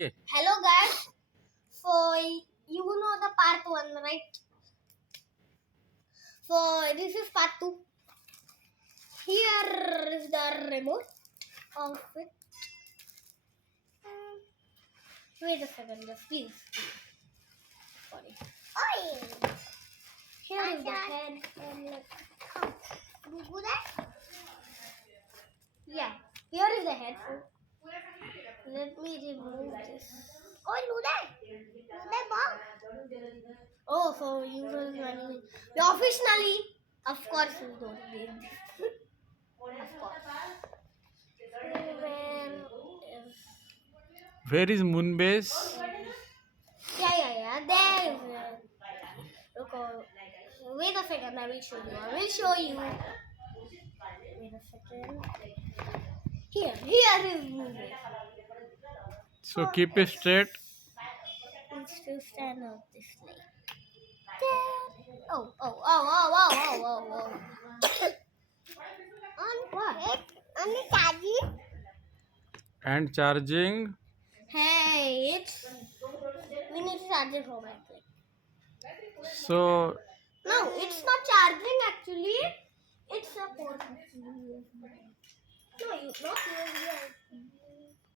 Okay. Hello guys, so you know the part 1, right? So this is part 2. Here is the remote of it. Wait a second, just please. Sorry. Oi! Here is the head and do that? Yeah, here is the head. Let me remove this. Oh, do that? Do that, Bob? Oh, so you will running. Officially, of course, you don't need this. Of course. Where is? Where is moon base? Yeah. There is it. Look, wait a second. I will show you. Wait a second. Here is moving. So keep it straight. It's to stand out this way. There. Oh. On what? On the charging. And charging. Hey, we need to charge it for battery. So No, it's not charging actually. It's a port. No, not USB.